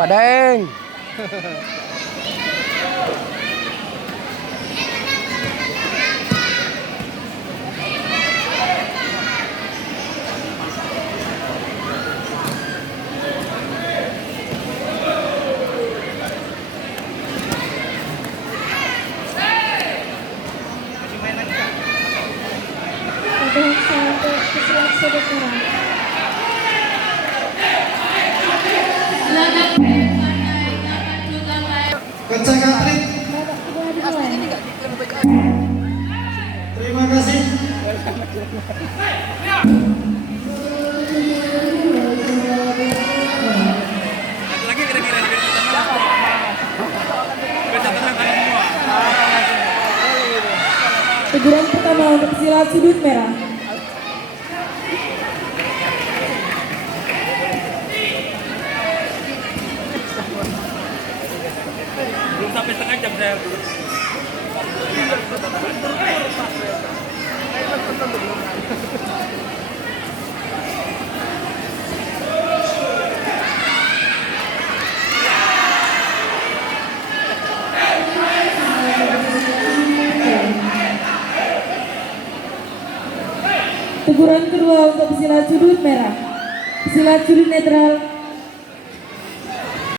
Padeng. Coach Katrin, terima kasih. Lagi kira-kira Teguran pertama untuk silat sudut merah. belum sampai setengah jam saya. Teguran kedua untuk silat sudut merah. Silat sudut netral